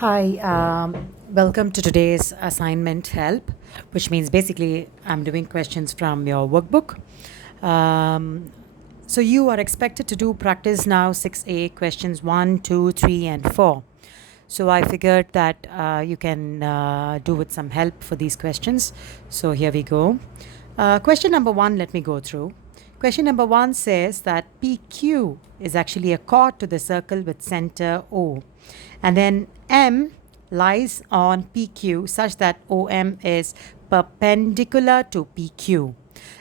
Hi, welcome to today's assignment help, which means basically I'm doing questions from your workbook. Um, so you are expected to do practice now 6A questions 1, 2, 3, and 4. So I figured that you can do with some help for these questions. So here we go. Question number 1, let me go through. Question number 1 says that PQ is actually a chord to the circle with center O. And then M lies on PQ such that OM is perpendicular to PQ.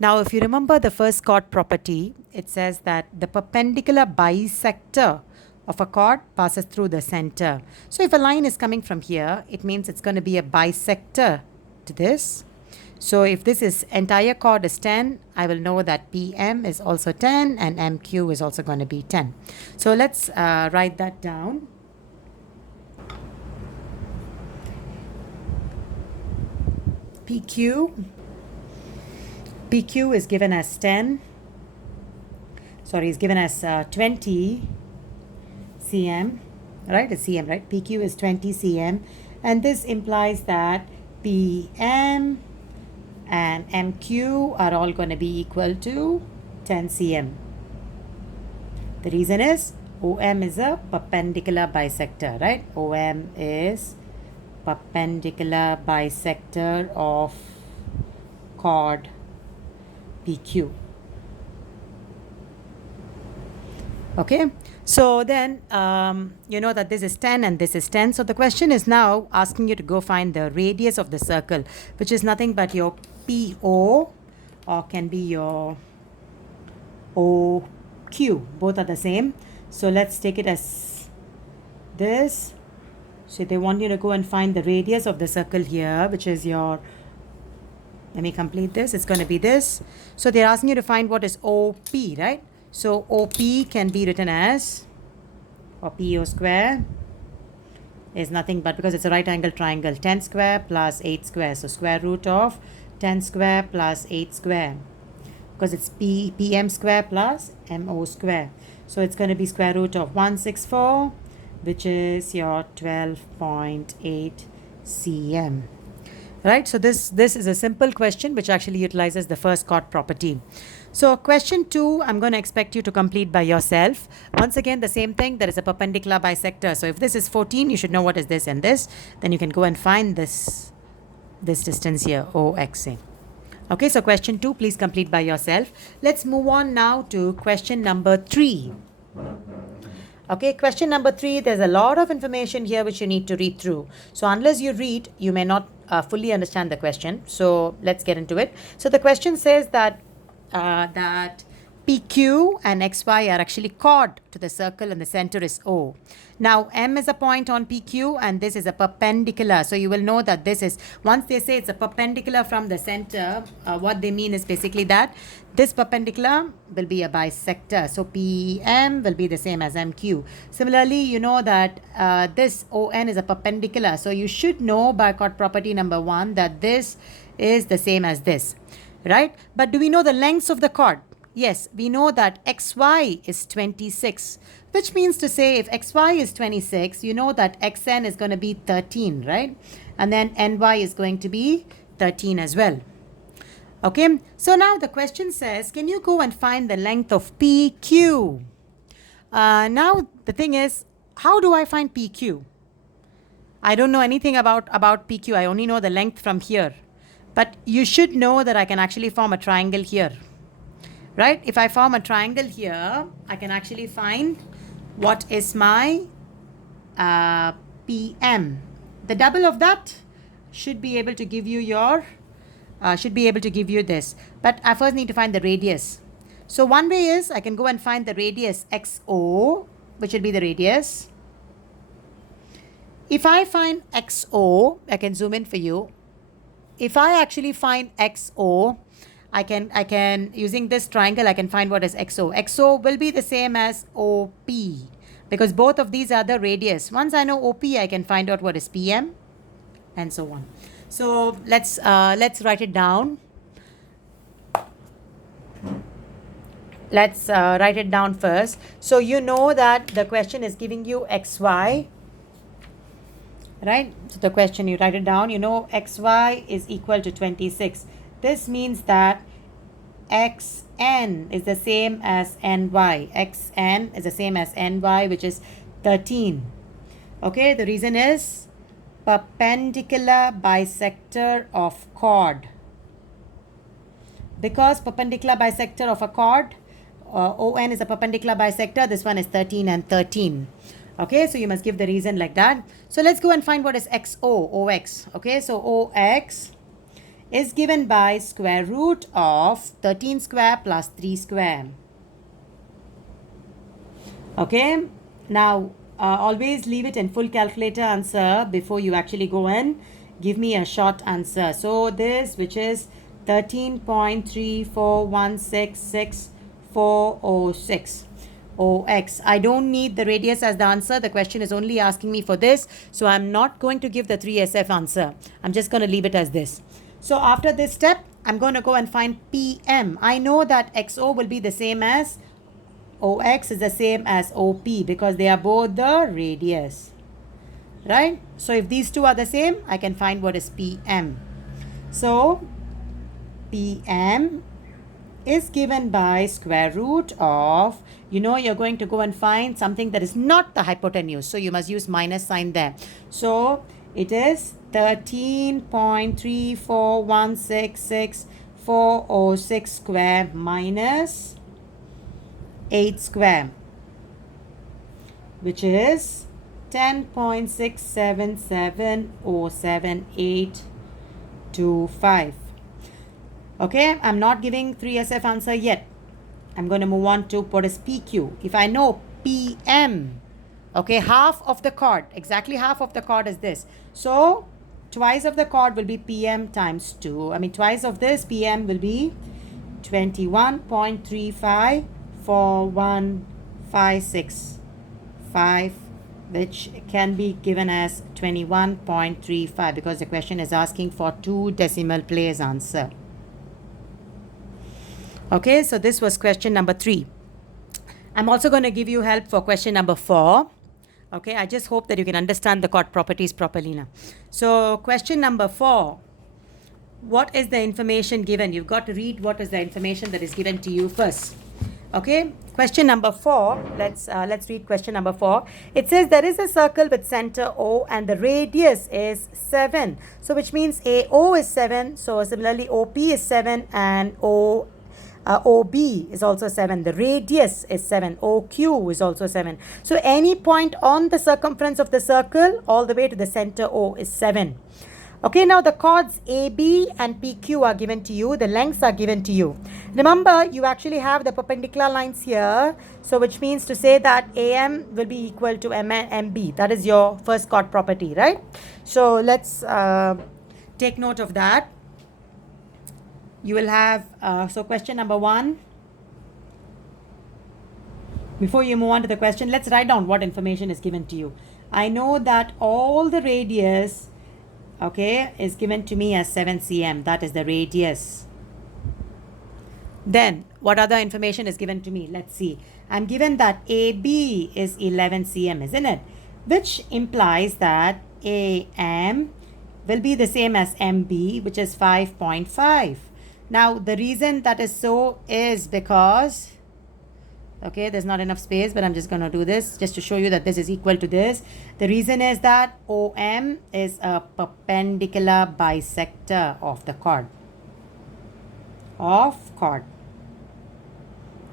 Now, if you remember the first chord property, it says that the perpendicular bisector of a chord passes through the center. So if a line is coming from here, it means it's going to be a bisector to this. So if this is entire chord is 10, I will know that PM is also 10 and MQ is also going to be 10. So let's write that down. PQ is given as 10. Sorry, is given as 20 cm, right? It's cm, right? PQ is 20 cm, and this implies that PM and MQ are all going to be equal to 10 cm. The reason is OM is a perpendicular bisector, right? OM is perpendicular bisector of chord PQ. Okay, so then you know that this is 10 and this is 10. So the question is now asking you to go find the radius of the circle, which is nothing but your PO, or can be your OQ. Both are the same. So let's take it as this. So they want you to go and find the radius of the circle here, which is your, let me complete this, it's going to be this. So they're asking you to find what is OP, right? So OP can be written as, or PO square is nothing but, because it's a right angle triangle, 10 square plus 8 square. So square root of 10 square plus 8 square, because it's PM square plus MO square. So it's going to be square root of 164, which is your 12.8 cm. Right, so this is a simple question which actually utilizes the first chord property. So question 2, I'm going to expect you to complete by yourself. Once again, the same thing, there is a perpendicular bisector. So if this is 14, you should know what is this and this. Then you can go and find this distance here, OXA. Okay, so question 2, please complete by yourself. Let's move on now to question number 3. Okay, question number 3, there's a lot of information here which you need to read through. So unless you read, you may not fully understand the question. So let's get into it. So the question says that PQ and XY are actually chord to the circle and the center is O. Now M is a point on PQ and this is a perpendicular. So you will know that this is, once they say it's a perpendicular from the center, what they mean is basically that this perpendicular will be a bisector. So PM will be the same as MQ. Similarly, you know that this ON is a perpendicular. So you should know by chord property number 1 that this is the same as this, right? But do we know the lengths of the chord? Yes, we know that XY is 26, which means to say if XY is 26, you know that XN is going to be 13, right? And then NY is going to be 13 as well. Okay, so now the question says, can you go and find the length of PQ? Now the thing is, how do I find PQ? I don't know anything about PQ. I only know the length from here. But you should know that I can actually form a triangle here. Right? If I form a triangle here, I can actually find what is my PM. The double of that should be able to give you your, this. But I first need to find the radius. So one way is I can go and find the radius XO, which will be the radius. If I find XO, I can zoom in for you. If I actually find XO, I can using this triangle, I can find what is XO. XO will be the same as OP because both of these are the radius. Once I know OP, I can find out what is PM and so on. So let's write it down. Let's write it down first. So you know that the question is giving you XY right? So the question, you write it down, you know, xy is equal to 26. This means that xn is the same as ny. Xn is the same as ny, which is 13. Okay, the reason is perpendicular bisector of chord. Because perpendicular bisector of a chord, ON is a perpendicular bisector, this one is 13 and 13. Okay, so you must give the reason like that. So let's go and find what is OX. Okay, so OX is given by square root of 13 square plus 3 square. Okay, now always leave it in full calculator answer before you actually go and give me a short answer. So this, which is 13.34166,406. OX. I don't need the radius as the answer. The question is only asking me for this. So I'm not going to give the 3SF answer. I'm just going to leave it as this. So after this step, I'm going to go and find PM. I know that XO will be the same as OX is the same as OP because they are both the radius. Right? So if these two are the same, I can find what is PM. So PM is given by square root of, you know, you're going to go and find something that is not the hypotenuse. So you must use minus sign there. So it is 13.34166,406 square minus 8 square, which is 10.67707825. Okay, I'm not giving 3SF answer yet. I'm going to move on to what is PQ. If I know PM, okay, half of the chord, exactly half of the chord is this. So twice of the chord will be PM times 2. I mean, twice of this PM will be 21.354156.5, which can be given as 21.35 because the question is asking for 2 decimal place answer. Okay, so this was question number 3. I'm also going to give you help for question number 4. Okay, I just hope that you can understand the chord properties properly now. So question number 4. What is the information given? You've got to read what is the information that is given to you first. Okay, question number 4. Let's read question number 4. It says there is a circle with center O and the radius is 7. So which means AO is 7. So similarly OP is 7 and OB is also 7. The radius is 7. OQ is also 7. So any point on the circumference of the circle all the way to the center O is 7. Okay, now the chords AB and PQ are given to you. The lengths are given to you. Remember, you actually have the perpendicular lines here. So which means to say that AM will be equal to MB. That is your first chord property, right? So let's take note of that. You will have, so question number 1. Before you move on to the question, let's write down what information is given to you. I know that all the radius, okay, is given to me as 7 cm. That is the radius. Then, what other information is given to me? Let's see. I'm given that AB is 11 cm, isn't it? Which implies that AM will be the same as MB, which is 5.5. Now, the reason that is so is because, okay, there's not enough space, but I'm just going to do this just to show you that this is equal to this. The reason is that OM is a perpendicular bisector of the chord.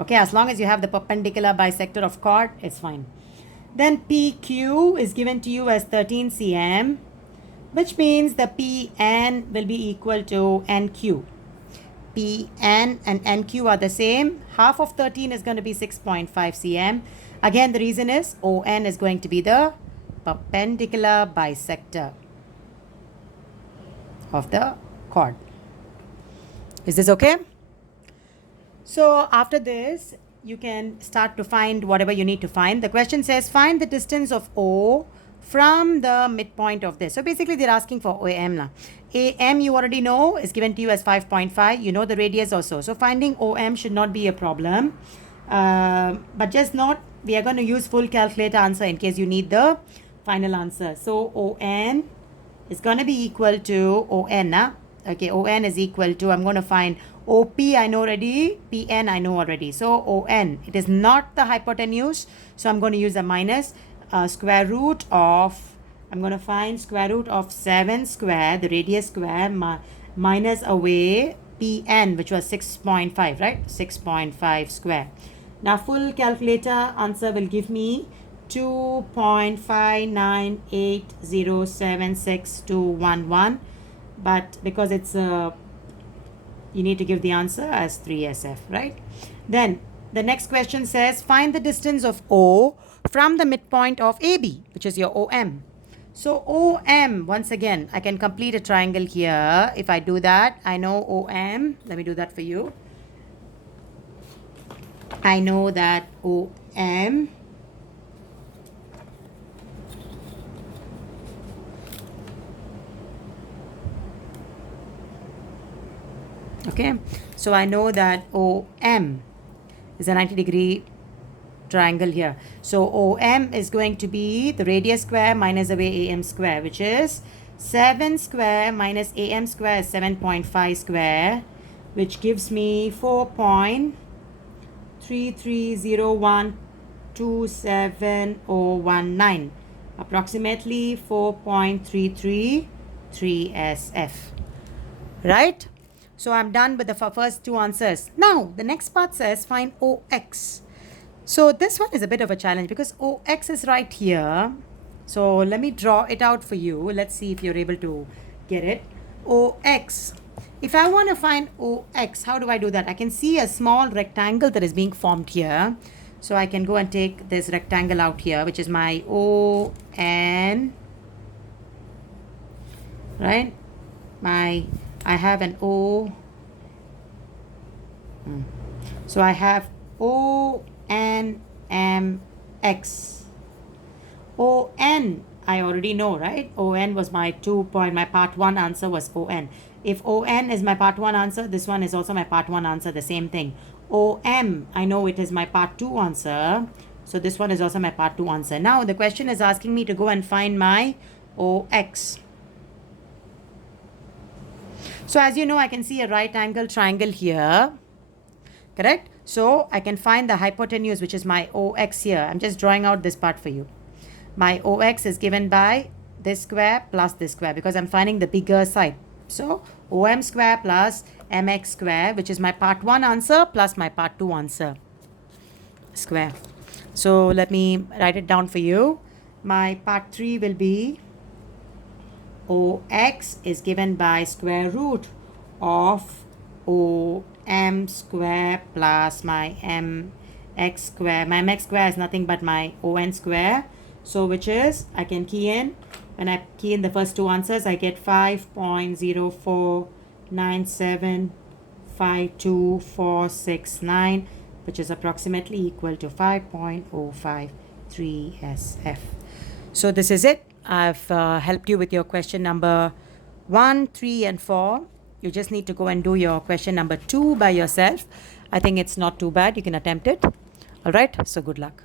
Okay, as long as you have the perpendicular bisector of chord, it's fine. Then PQ is given to you as 13 cm, which means the PN will be equal to NQ. PN and NQ are the same. Half of 13 is going to be 6.5 cm. Again, the reason is ON is going to be the perpendicular bisector of the chord. Is this okay? So after this, you can start to find whatever you need to find. The question says find the distance of O from the midpoint of this. So basically they're asking for OM now. AM you already know is given to you as 5.5. You know the radius also. So finding OM should not be a problem. But just note, we are going to use full calculator answer in case you need the final answer. So ON is going to be equal to ON. Okay, ON is equal to, I'm going to find OP I know already, PN I know already. So ON, it is not the hypotenuse. So I'm going to use a minus square root of, I'm going to find square root of 7 square, the radius square, minus away PN, which was 6.5, right? 6.5 square. Now full calculator answer will give me 2.598076211, but because it's you need to give the answer as 3SF, right? Then the next question says find the distance of O from the midpoint of AB, which is your OM. So OM, once again, I can complete a triangle here. If I do that, I know OM. Let me do that for you. I know that OM okay, so I know that OM is a 90-degree triangle here. So OM is going to be the radius square minus away AM square, which is 7 square minus AM square is 7.5 square, which gives me 4.330127019, approximately 4.333 SF, right? So I'm done with the first two answers. Now the next part says find OX. So this one is a bit of a challenge because OX is right here. So let me draw it out for you. Let's see if you're able to get it. OX. If I want to find OX, how do I do that? I can see a small rectangle that is being formed here. So I can go and take this rectangle out here, which is my ON. Right? I have an O. So I have ONMX. ON, I already know, right? ON was my my part 1 answer was ON. If ON is my part 1 answer, this one is also my part 1 answer, the same thing. OM, I know it is my part 2 answer. So this one is also my part 2 answer. Now the question is asking me to go and find my OX. So as you know, I can see a right angle triangle here, correct? So I can find the hypotenuse, which is my OX here. I'm just drawing out this part for you. My OX is given by this square plus this square because I'm finding the bigger side. So OM square plus MX square, which is my part 1 answer plus my part 2 answer square. So let me write it down for you. My part 3 will be OX is given by square root of OM square plus my MX square. My MX square is nothing but my ON square. So which is, I can key in, when I key in the first two answers, I get 5.049752469, which is approximately equal to 5.053 SF. So this is it. I've helped you with your question number 1, 3 and 4. You just need to go and do your question number 2 by yourself. I think it's not too bad. You can attempt it. All right. So good luck.